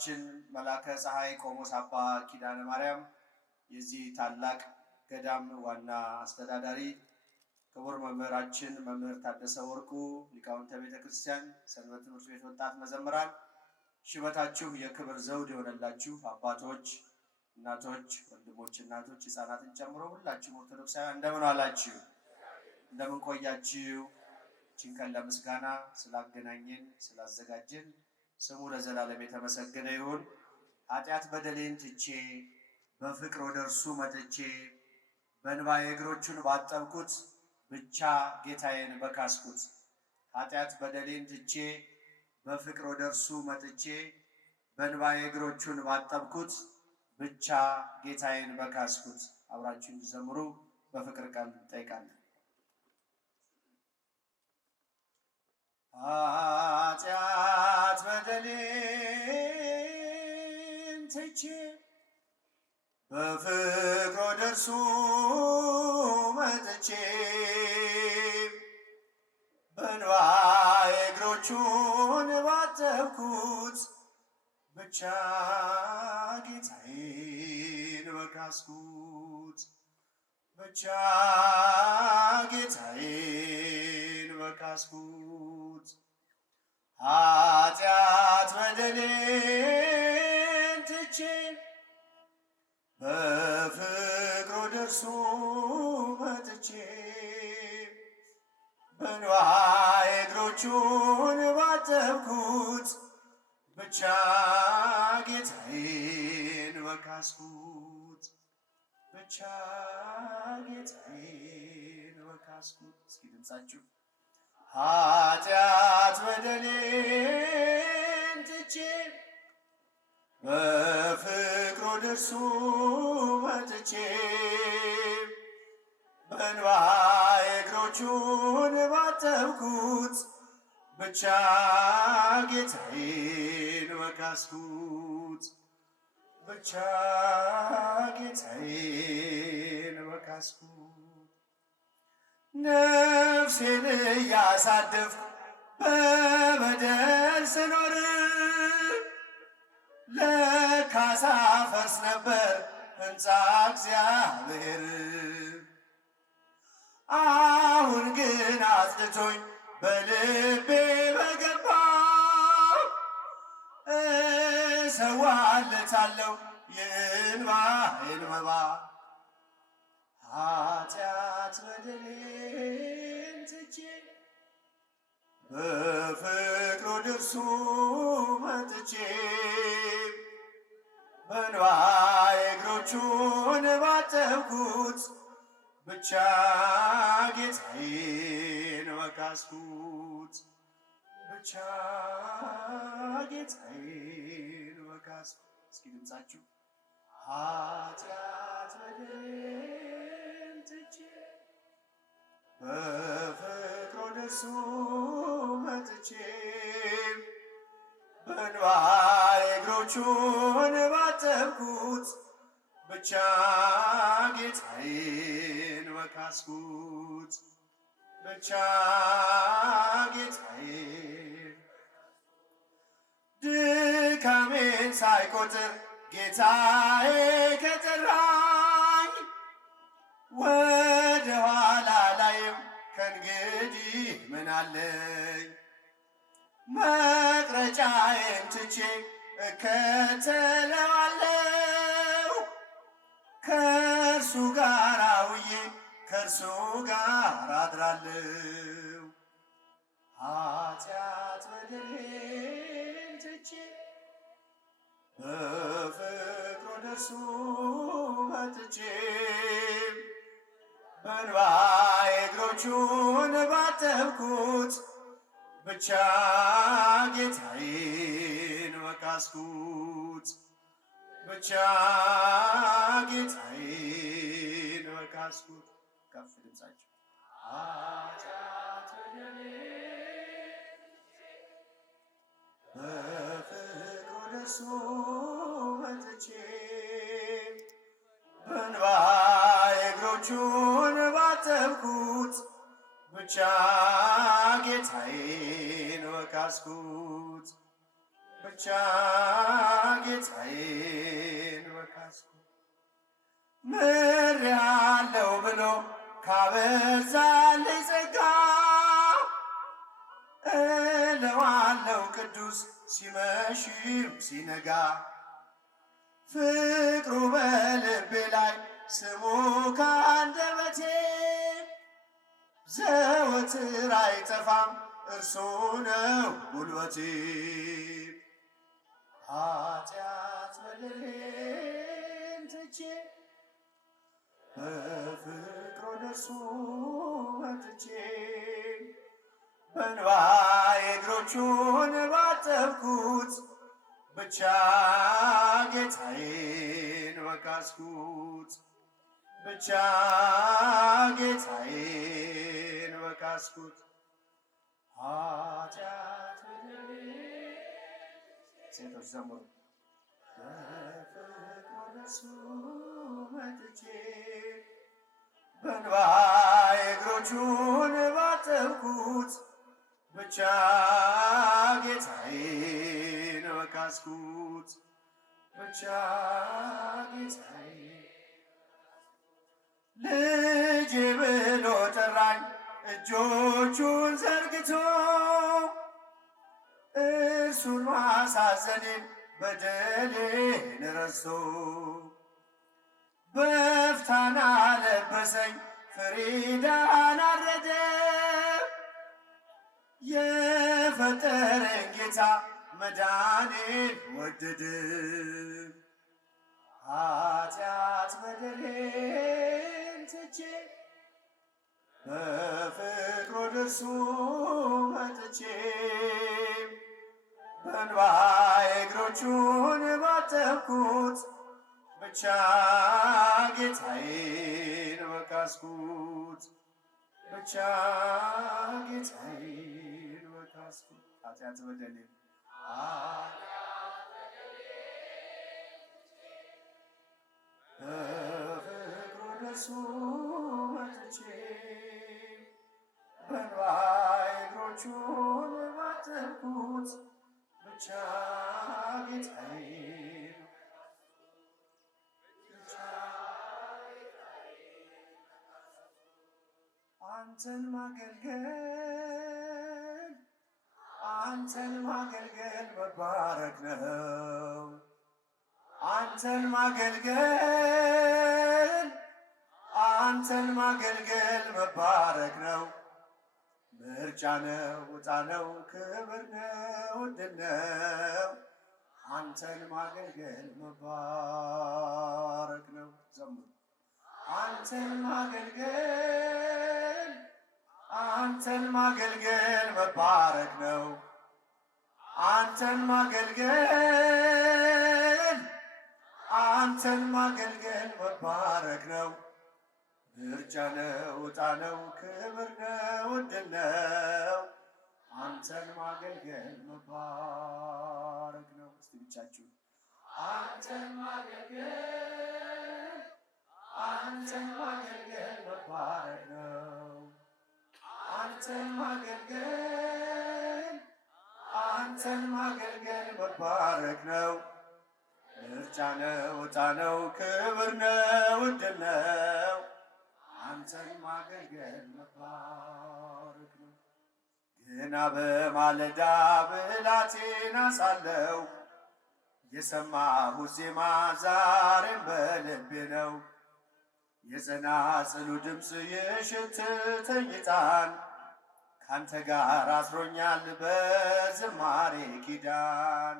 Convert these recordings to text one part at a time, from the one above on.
አባታችን መላከ ፀሐይ ቆሞስ አባ ኪዳነ ማርያም የዚህ ታላቅ ገዳም ዋና አስተዳዳሪ፣ ክቡር መምህራችን መምህር ታደሰ ወርቁ፣ ሊቃውንተ ቤተ ክርስቲያን፣ ሰንበት ትምህርት ቤት ወጣት መዘምራን፣ ሽበታችሁ የክብር ዘውድ የሆነላችሁ አባቶች፣ እናቶች፣ ወንድሞች፣ እናቶች፣ ሕፃናትን ጨምሮ ሁላችሁም ኦርቶዶክሳውያን እንደምን ዋላችሁ? እንደምን ቆያችሁ? ይህችን ቀን ለምስጋና ስላገናኘን ስላዘጋጀን ስሙ ለዘላለም የተመሰገነ ይሁን። ኃጢአት በደሌን ትቼ በፍቅር ወደ እርሱ መጥቼ በእንባዬ እግሮቹን ባጠብኩት ብቻ ጌታዬን በካስኩት። ኃጢአት በደሌን ትቼ በፍቅር ወደ እርሱ መጥቼ በእንባዬ እግሮቹን ባጠብኩት ብቻ ጌታዬን በካስኩት። አብራችሁ እንዲዘምሩ በፍቅር ቃል እንጠይቃለን። ኃጢአት በደሌን ትቼ በፍቅር ወደ እርሱ መጥቼ በእንባዬ እግሮቹን ባጠብኩት ብቻ ጌታዬን በካስኩት ብቻ ጌታዬን በካስኩት። ኃጢአት በደሌን ትቼ በፍቅር ወደ እርሱ መጥቼ በእንባዬ እግሮቹን ባጠብኩት ብቻ ጌታዬን በካስኩት ብቻ ጌታዬን በካስኩት። እስኪ ድምፃችሁ ኃጢአት በደሌን ትቼ በፍቅር ወደ እርሱ መጥቼ በእንባዬ እግሮቹን ባጠብኩት ብቻ ጌታዬን በካስኩት ብቻ ጌታዬን በካስኩት። ነፍሴን እያሳደፍኩ በበደል ስኖር ለካሳ ፈርስ ነበር ሕንፃ እግዚአብሔር። አሁን ግን አጽድቶኝ በልቤ በገባ እሰዋለታለሁ የእንባዬን መባ። ኃጢአት በደሌን ትቼ በፍቅር ወደ እርሱ መጥቼ በእንባዬ እግሮቹን ባጠብኩት ብቻ ጌታዬን በካስኩት ብቻ ጌታዬን በካስኩት። እስኪ ድምፃችሁ ኃጢአት በደሌን ትቼ በፍቅር ወደ እርሱ መጥቼ በእንባዬ እግሮቹን ባጠብኩት ብቻ ጌታዬን በካስኩት ብቻ ጌታዬን። ድካሜን ሳይቆጥር ጌታዬ ከጠራኝ ወደ ኋላ ላይም ከእንግዲህ ምን አለኝ? መቅረጫዬን ትቼ እከተለዋለሁ ከእርሱ ጋር ውዬ ከእርሱ ጋር አድራለሁ። ኃጢአት በደሌን ትቼ በፍቅር ወደ እርሱ መጥቼ በእንባዬ እግሮቹን ባጠብኩት ብቻ ጌታዬን በካስኩት ብቻ ጌታዬን በካስኩት። ከፍ ድምፃችሁ ኃጢአት በደሌን በፍቅር ወደ እርሱ መጥቼ በእንባዬ እግሮቹን ባጠብኩት ብቻ ጌታዬን በካስኩት ብቻ ጌታዬን በካስኩ ምሬአለው ብሎ ካበዛልኝ ጸጋ እለዋለው ቅዱስ ሲመሽም ሲነጋ ፍቅሩ በልቤ ላይ ስሙ ካንደበቴ ዘወትር አይጠፋም እርሱ ነው ጉልበቴ። ኃጢአት በደሌን ትቼ በፍቅሩ ደርሶ መጥቼ በእንባዬ እግሮቹን ባጠብኩት ብቻ ጌታዬን በካስኩት ብቻ ጌታዬን በካስኩት ኃጢአት በደሌን ሴቶች ዘምሩ በፍቅሩ ደርሶ መጥቼ በእንባዬ እግሮቹን ባጠብኩት ብቻ ጌታዬን በካስኩት ብቻ ጌታዬን ልጄ ብሎ ጠራኝ እጆቹን ዘርግቶ እርሱን ማሳዘኔን በደሌን ረስቶ በፍታን አለበሰኝ ፍሪዳን አረደ የፈጠረኝ ጌታ መዳኔን ወደደ። ኃጢአት በደሌን ትቼ በፍቅሩ ደርሶ መጥቼ በእንባዬ እግሮቹን ባጠብኩት ብቻ ጌታዬን በካስኩት ብቻ ጌታዬን በካስኩት ኃጢአት በደሌን በፍቅሩ ደርሶ መጥቼ በእንባዬ እግሮቹን ባጠብኩት ብቻ ጌታዬን ብቻ አንተን ማገልገል መባረክ ነው። አንተን ማገልገል መባረክ ነው። ምርጫ ነው፣ ዕጣ ነው፣ ክብር ነው፣ ዕድል ነው። አንተን ማገልገል መባረክ ነው። ዘምሩ አንተን ማገልገል መባረክ ነው። አንተን ማገልገል መባረክ ነው። ምርጫ ነው፣ ዕጣ ነው፣ ክብር ነው፣ ዕድል ነው። አንተን ማገልገል መባረክ ነው። እስቲ ብቻችሁ አንተን ማገልገል መባረክ ነው። አንተን ማገልገል መባረክ ነው። ምርጫ ነው፣ ዕጣ ነው፣ ክብር ነው፣ ዕድል ነው። አንተን ማገልገል መባረክ ነው። ገና በማለዳ ብላቴና ሳለሁ የሰማሁት ዜማ ዛሬም በልቤ ነው። የጸናጽሉ ድምፅ የሸተተኝ ዕጣን ካንተ ጋር አስሮኛል በዝማሬ ኪዳን።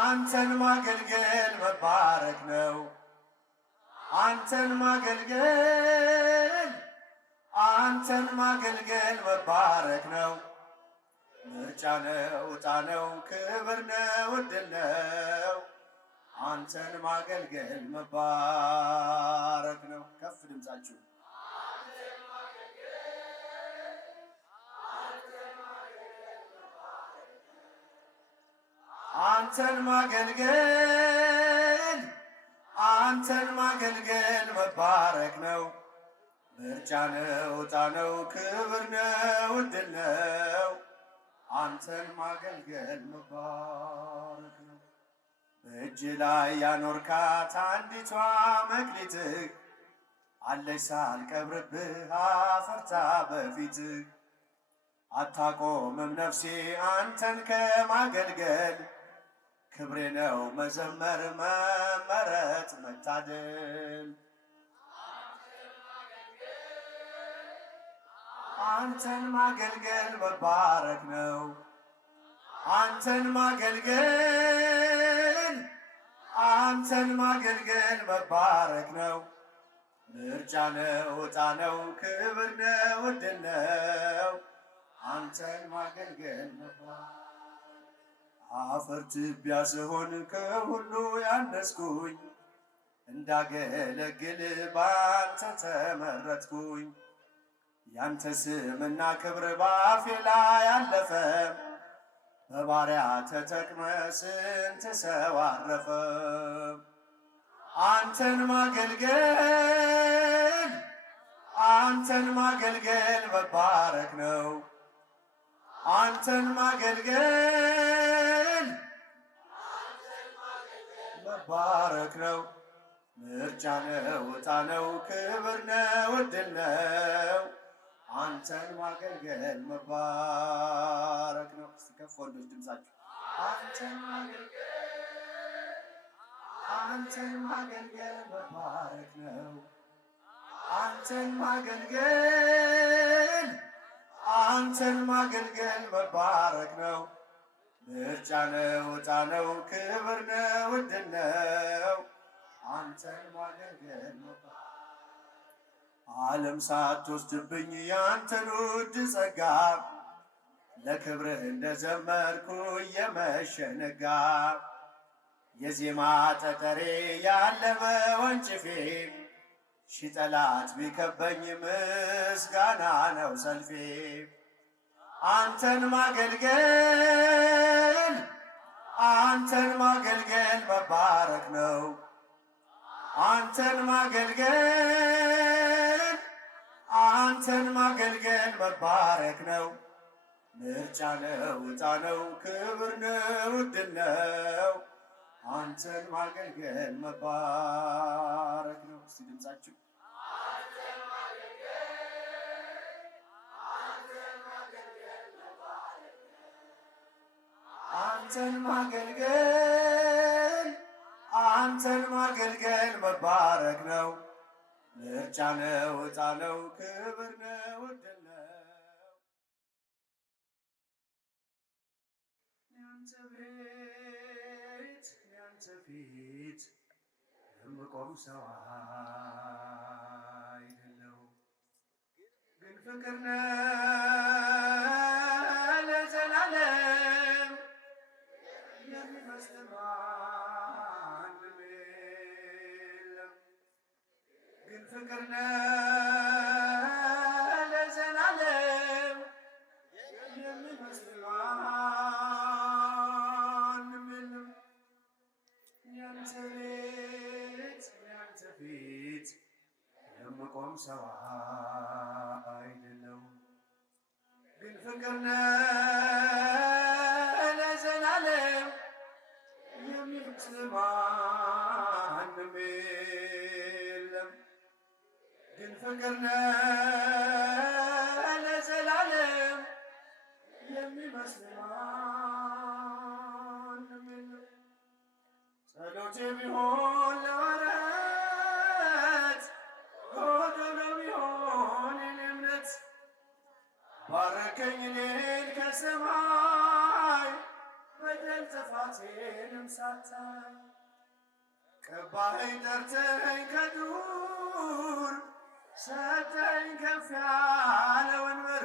አንተን ማገልገል መባረክ ነው። አንተን ማገልገል መባረክ ነው። ምርጫ ነው፣ ዕጣ ነው፣ ክብር ነው፣ ዕድል ነው። አንተን ማገልገል መባረክ ነው። ከፍ ድምፃችሁ አንተን ማገልገል መባረክ ነው። ምርጫ ነው ዕጣ ነው ክብር ነው ዕድል ነው አንተን ማገልገል መባረክ ነው። በእጅ ላይ ያኖርካት አንዲቷ መክሊትህ አለች ሳልቀብርብህ አፈርታ በፊትህ አታቆምም ነፍሴ አንተን ከማገልገል ክብሬ ነው መዘመር መመረጥ መታደል አንተን ማገልገል መባረክ ነው አንተን ማገልገል መባረክ ነው። ምርጫ ነው ዕጣ ነው ክብር ነው ዕድል ነው አንተን ማገልገል መባረክ አፈር ትቢያ ስሆን ከሁሉ ያነስኩኝ እንዳገለግል ባንተ ተመረጥኩኝ ያንተ ስምና ክብር ባፌ ላይ አለፈ በባሪያ ተጠቅመ ስንት ሰው አረፈ። አንተን ማገልገል መባረክ ነው አንተን ማገልገል መባረክ ነው። ምርጫ ነው ዕጣ ነው ክብር ነው ዕድል ነው አንተን ማገልገል መባረክ ነው። እስቲ ከፍ ወንዶች ድምጻችሁ አንተን ማገልገል መባረክ ነው አንተን ማገልገል መባረክ ነው። ምርጫ ነው ዕጣ ነው ክብር ነው ዕድል ነው አንተን ማገልገል መባረክ ዓለም ሳትወስድብኝ ያንተን ውድ ጸጋ ለክብርህ እንደዘመርኩ እየመሸ ነጋ የዜማ ጠጠሬ ያለበ ወንጭፌ ሺህ ጠላት ቢከበኝ ምስጋና ነው ሰልፌ አንተን ማገልገል መባረክ ነው አንተን ማገልገል መባረክ ነው። ምርጫ ነው ዕጣ ነው ክብር ነው ዕድል ነው አንተን ማገልገል መባረክ ነው። እስቲ ድምጻችሁ አንተን ማገልገል መባረክ ነው። ምርጫ ነው ዕጣ ነው ክብር ነው ዕድል ነው ያንተ ቤት ያንተ ፊት የምቆም ሰው አይደለሁ ግን ፍቅር ነህ ለዘላለም የሚመስል ማንም የለም ግን ፍቅር ነህ ለዘላለም የሚመስል ማንም የለም ያንተ ቤት ያንተ ፊት የምቆም ሰው አይደለሁ ግን ፍቅር ነህ ለዘላለም የሚመስል ማንም የለም ግን ፍቅር ነህ ለዘላለም የሚመስል ማንም የለም ጸሎቴ ቢሆን ለወረት ጎዶሎ ቢሆን የኔ እምነት ባረከኝ እኔን ከሰማይ በደል ጥፋቴንም ሳታይ ቀባኸኝ ጠርተኸኝ ከዱር ሰጠኝ ከፍ ያለ ወንበር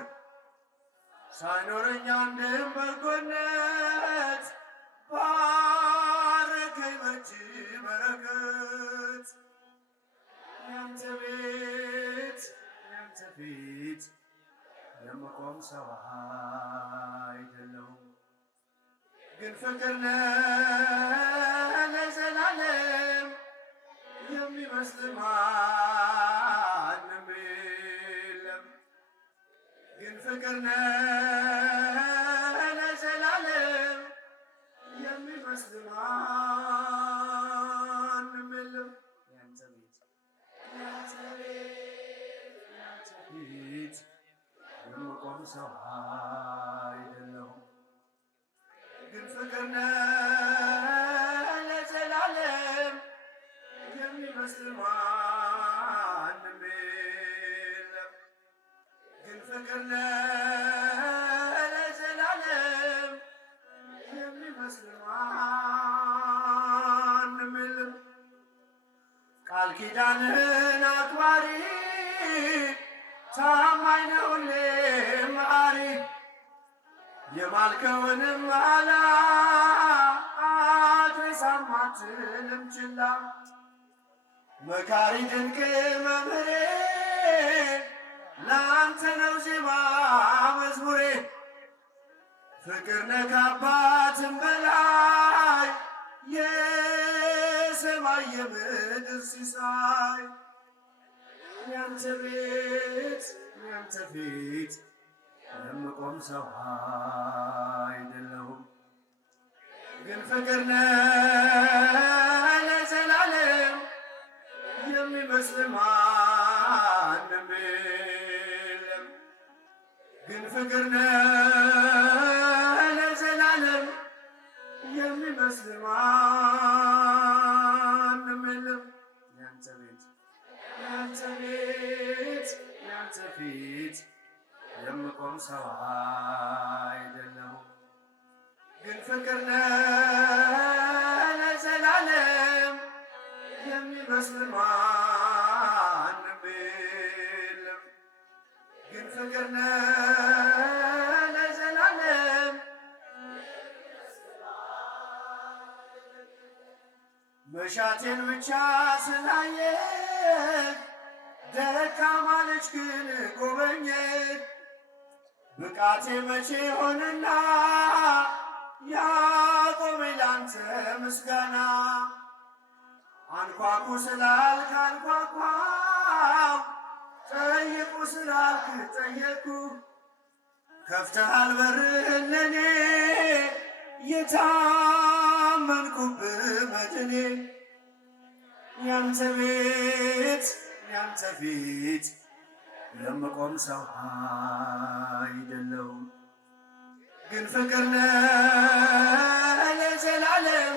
ሳይኖረኝ አንድም በጎነት ባረከኝ በእጅ በረከት ያንተ ቤት ያንተ ፊት የምቆም ሰው አይደለሁም ግን ፍቅር ነህ ለዘላለም የሚመስል ማንም ግን ፍቅር ነህ ለዘላለም የሚመስል ማንም የለም። ያንተ ቤት የምቆም ሰው አይደለሁም። ግን ፍቅር ነህ ለዘላለም የሚመስል ማንም የለም። ግን ፍቅር ነህ ለዘላለም የሚመስል ማንም የለም። ቃል ኪዳንህን አክባሪ ታማኝ ነህ ሁሌም መሐሪ የማልከውንም አትረሳም አትልም ችላ መካሪ ድንቅ መምህሬ ላንተ ነው ዜማ መዝሙሬ ፍቅር ነህ ከአባትም በላይ የሰማይ የምድር ሲሳይ ያንተ ቤት ያንተ ፊት የምቆም ሰው አይደለሁም። ግን ፍቅር ነህ ለዘላለም የሚመስል ማንም የለም። ግን ፍቅር ነህ ለዘላለም የሚመስል ማንም የለም። ያንተ ቤት ያንተ ቤት ያንተ ፊት የምቆም ሰው አይደለሁም። ግን ፍቅር ነህ ለዘላለም የሚመስል ማንም የለም። ግን ፍቅር ነህ ለዘላለም መሻቴን ብቻ ስላየህ ደካማ ልጅ ግን ጎበኘህ ብቃቴ መቼ ሆነና ያቆመኝ ላንተ ምስጋና አንኳኩ ስላልክ አንኳኳው ጠይቁ ስላልክ ጠየቅኩ ከፍተሃል በርህን ለኔ የታመንኩብህ መድኔ ያንተ ቤት ያንተ ፊት የምቆም ሰው አይደለሁም። ግን ፍቅር ነህ ለዘላለም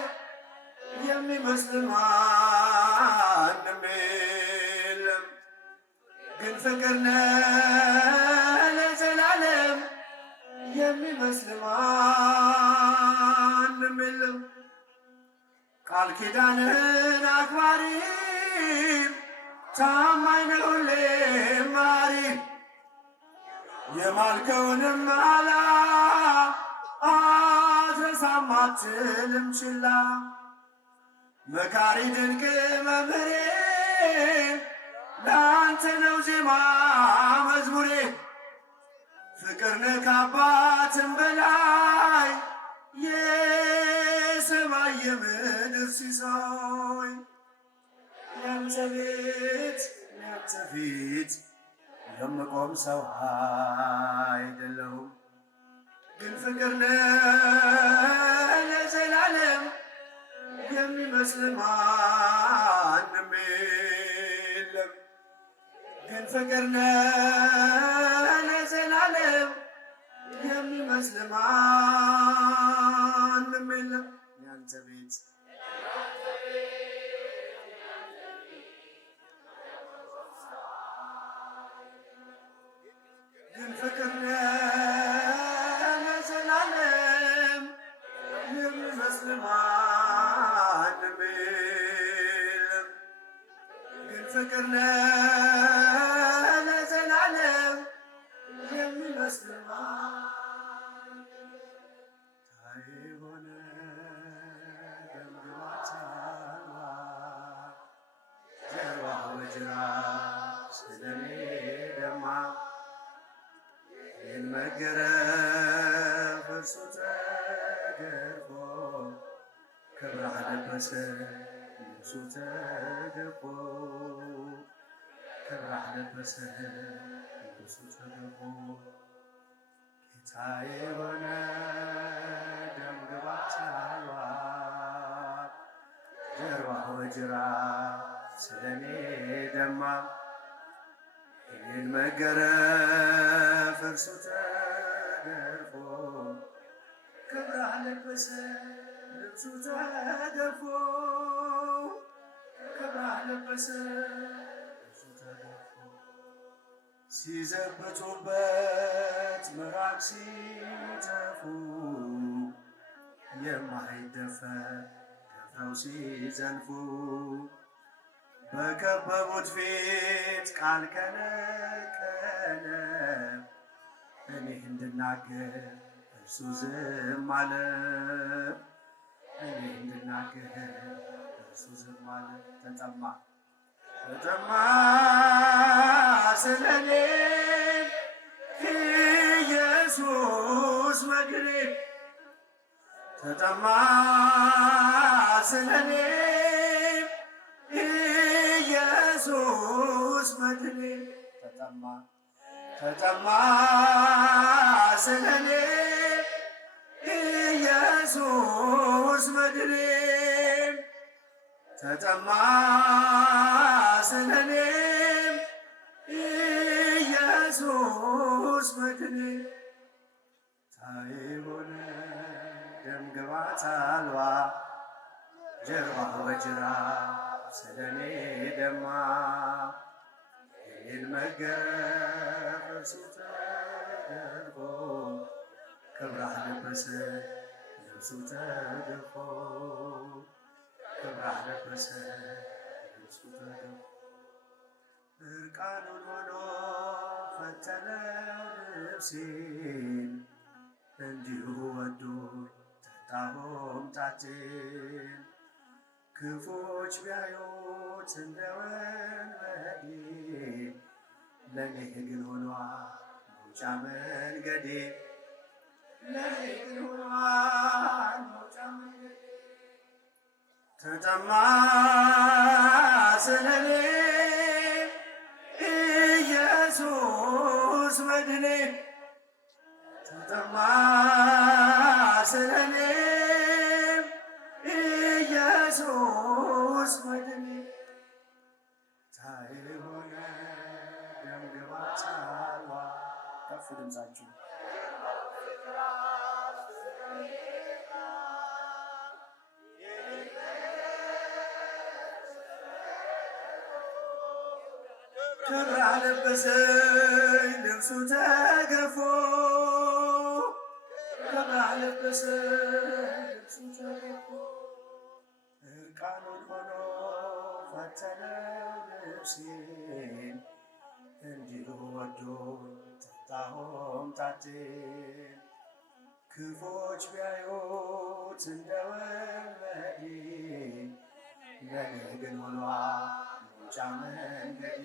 የሚመስል ማንም የለም። ግን ፍቅር ነህ ለዘላለም የሚመስል ማንም የለም። ቃል ኪዳንህን አክባሪ ታማኝ ነህ ሁሌም መሐሪ የማልከውንም አትረሳም አትልም ችላ መካሪ ድንቅ መምህሬ ላንተ ነው ዜማ መዝሙሬ ፍቅር ነህ ከአባትም በላይ የሰማይ የምድር ሲሳይ ያንተ ቤት ያንተ ፊት የምቆም ሰው አይደለሁም። ግን ፍቅር ነህ ለዘላለም የሚመስል ማንም የለም። ግን ፍቅር ነህ ለዘላለም የሚመስል ማንም የለም። ያንተ ቤት ግን ፍቅር ነህ ለዘላለም የሚመስል ማንም የለም። ግን ፍቅር ነህ ለዘላለም የሚመስል መገረፍ እርሱ ተገርፎ ክብርህ ለበሰ እርሱ ተገፎ ክብርህ ለበሰ እርሱ ተገፎ የሆነ ደምግባት አልባ ጀርባው ጅራፍ ስለኔ ደማ የኔን መገረፍ እርሱ ተገርፎ ክብር አለበሰ ልብሱ ተገፎ ክብር አለበሰ ልብሱ ተገፎ ሲዘብቱበት ምራቅ ሲተፉ የማይደፈር ደፍረው ሲዘልፉ በከበቡት ፊት ቃል ከለከለ እኔ እንድናገር እርሱ ዝም አለ። እኔ እንድናገር እርሱ ዝም አለ። ተጠማ ስለኔ ኢየሱስ መድኔ ተጠማ ስለኔ ኢየሱስ መድኔ ተጠማ ስለኔ ኢየሱስ መድኔ ተጠማ ስለኔ ኢየሱስ መድኔ ታይሆነ ደምግባት አልባ ጀርባው በጅራፍ ስለኔ ደማ የኔን መገረፍ እርሱ ተገርፎ ክብር አለበሰ ልብሱ ተገፎ ክብር አለበሰ ልብሱ ተገፎ እርቃኑን ሆኖ ፈተነው ልብሴን እንዲሁ ወዶኝ ጠጣ ሆምጣጤን ክፉዎች ቢያዩት እንደ ወንበዴ ለኔ ግን ሆኗል መውጫ መንገዴ ለኔ ግን ሆኗል መውጫ መንገዴ ተጠማ ስለኔ ኢየሱስ መድኔ ተጠማ ስለኔ ኢየሱስ መድኔ ታይሆነ ደምግባት አልባ ከፍ ድምፃችሁ ክብር አለበሰኝ ልብሱ ተገፎ ክብር አለበሰኝ ልብሱ ተገፎ እርቃኑን ሆኖ ፈተነው ልብሴን እንዲሁ ወዶኝ ጠጣ ሆምጣጤን ክፎች ቢያዩት እንደ ወንበዴ ለኔ ግን ሆኗል መውጫ መንገዴ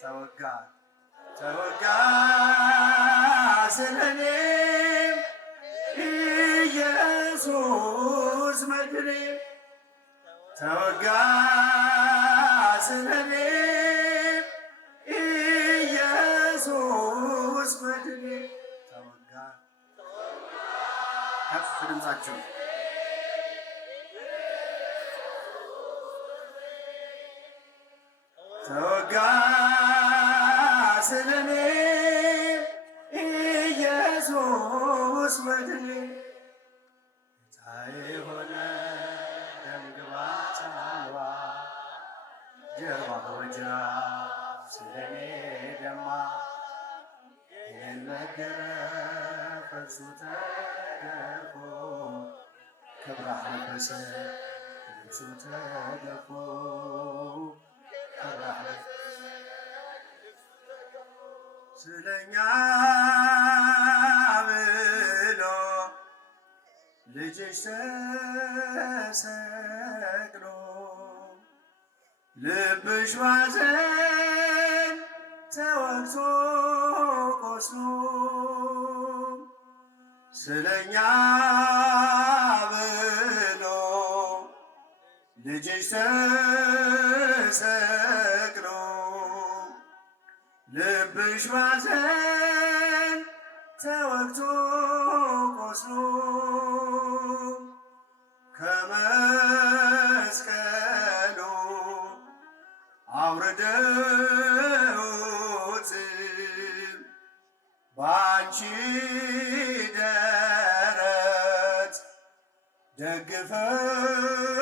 ተወጋ ስለኔ ኢየሱስ መድኔ ተወጋ ስለኔ ኢየሱስ መድኔ ተወጋ ከፍ ድምፃችሁ ተወጋ ስለኔ ኢየሱስ መድኔ ታይሆነ ደምግባት አልባ ጀርባው በጅራፍ ስለኔ ደማ የኔን መገረፍ እርሱ ተገርፎ ክብር አለበሰ ልብሱ ተገፎ ስለኛ ብሎ ልጅሽ ተሰቅሎ ልብሽ ባዘን ተወግቶ ቆስሎ ስለኛ ብሎ ልጅሽ ተሰቅሎ ልብሽ ባዘን ተወግቶ ቆስሎ ከመስቀሉ አውርደውት ባንቺ ደረት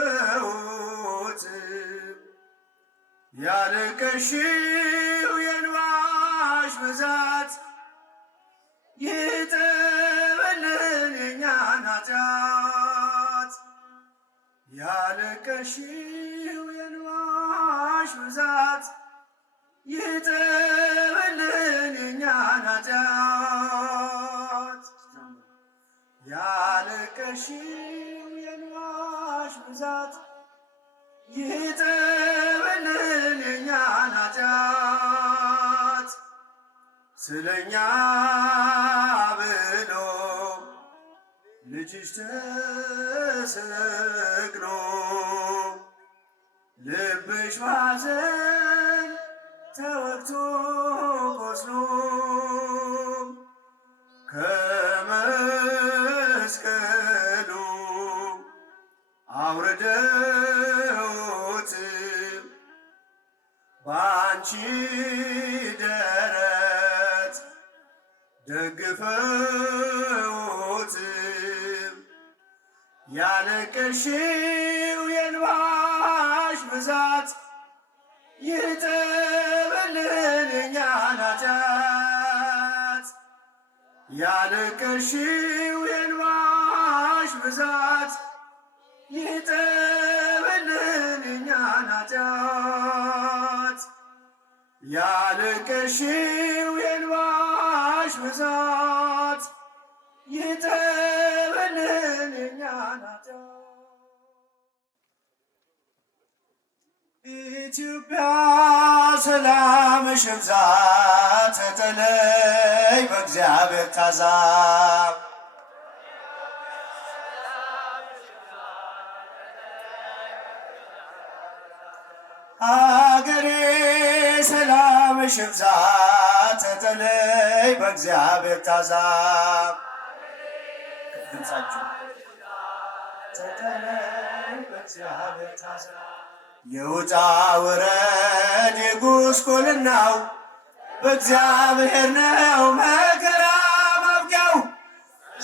ደግፈውት ያለቀሽው የእንባሽ ብዛት ይጠበልን የእኛን ኃጢአት። ያለቀሽው የእንባሽ ብዛት ይጠበልን የእኛን ኃጢአት። ያለቀሽው የእንባሽ ብዛት ይጠበልን የእኛን ኃጢአት። ስለኛ ብሎ ልጅሽ ተሰቅሎ ልብሽ ባዘን ተወግቶ ቆስሎ ከመስቀሉ አውርደውት ባንቺ ደረት ደግፈውት ያለቀሽው የእንባሽ ብዛት ይጠበልን የእኛን ኃጢአት። ያለቀሽው የእንባሽ ብዛት ይጠበልን የእኛን ኃጢአት። ያለቀሽው የእንባሽ ብዛት ይጠበልን የእኛን ኃጢአት። ኢትዮጵያ ሰላምሽ ይብዛ ተጠለይ በእግዚአብሔር ታዛ። አገሬ ሰላምሽ ይብዛ ተጠለይ በእግዚአብሔር ታዛ። ተጠለይ በእግዚአብሔር ታዛ። የውጣ ውረድ የጉስቁልናው በእግዚአብሔር ነው መከራ ማብቂያው።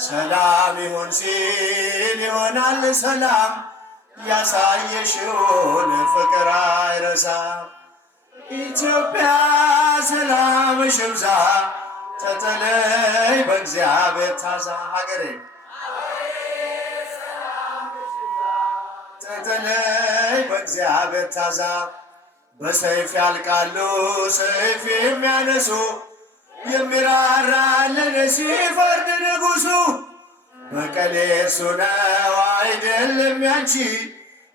ሰላም ይሁን ሲል ይሆናል ሰላም፣ ያሳየሽውን ፍቅር አይረሳም። ኢትዮጵያ ሰላምሽ ይብዛ ተጠለይ በእግዚአብሔር ታዛ። ሀገሬ ተጠለይ በእግዚአብሔር ታዛ። በሰይፍ ያልቃሉ ሰይፍ የሚያነሱ የሚራራልን ሲፈርድ ንጉሡ። በቀሌ እርሱ ነው አይደለም ያንቺ፣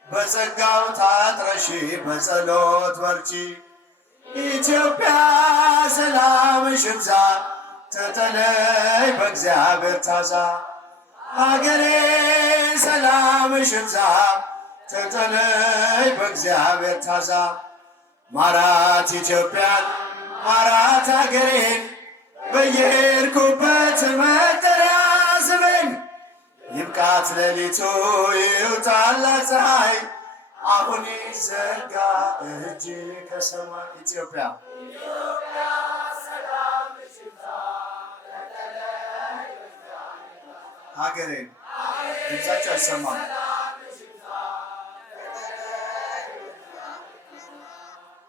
በጸጋው ታጥረሽ በጸሎት በርቺ። ኢትዮጵያ ሰላምሽ ይብዛ ተጠለይ በእግዚአብሔር ታዛ። አገሬ ሰላምሽ ይብዛ ተጠለይ በእግዚአብሔር ታዛ። ማራት ኢትዮጵያን ማራት አገሬን፣ በየሄድኩበት መጠሪያ ስሜን። ይብቃት ሌሊቱ ይውጣላት ፀሐይ፣ አሁን ይዘርጋ እጅ ከሰማይ። ኢትዮጵያ ሀገሬ ድምፃቸው አይሰማም።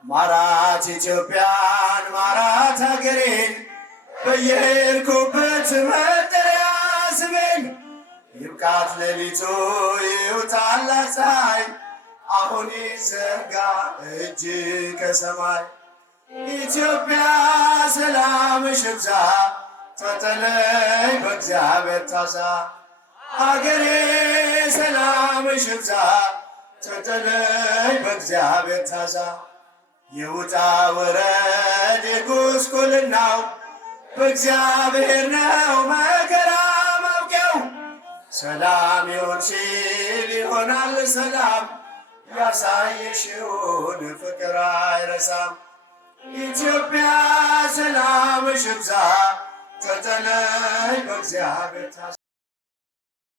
ማራት ኢትዮጵያን ማራት ሀገሬን፣ በየሄድኩበት መጠሪያ ስሜን። ይብቃት ሌሊቱ ይውጣላት ፀሐይ፣ አሁን ይዘርጋ እጅ ከሰማይ። ኢትዮጵያ ሰላምሽ ይብዛ ተጠለይ በእግዚአብሔር ታዛ። አገሬ ሰላምሽ ይብዛ ተጠለይ በእግዚአብሔር ታዛ። የውጣ ውረድ የጉስቁልናው በእግዚአብሔር ነው መከራ ማብቂያው። ሰላም ይሁን ሲል ይሆናል ሰላም፣ ያሳየሽውን ፍቅር አይረሳም። ኢትዮጵያ ሰላምሽ ይብዛ ተጠለይ በእግዚአብሔር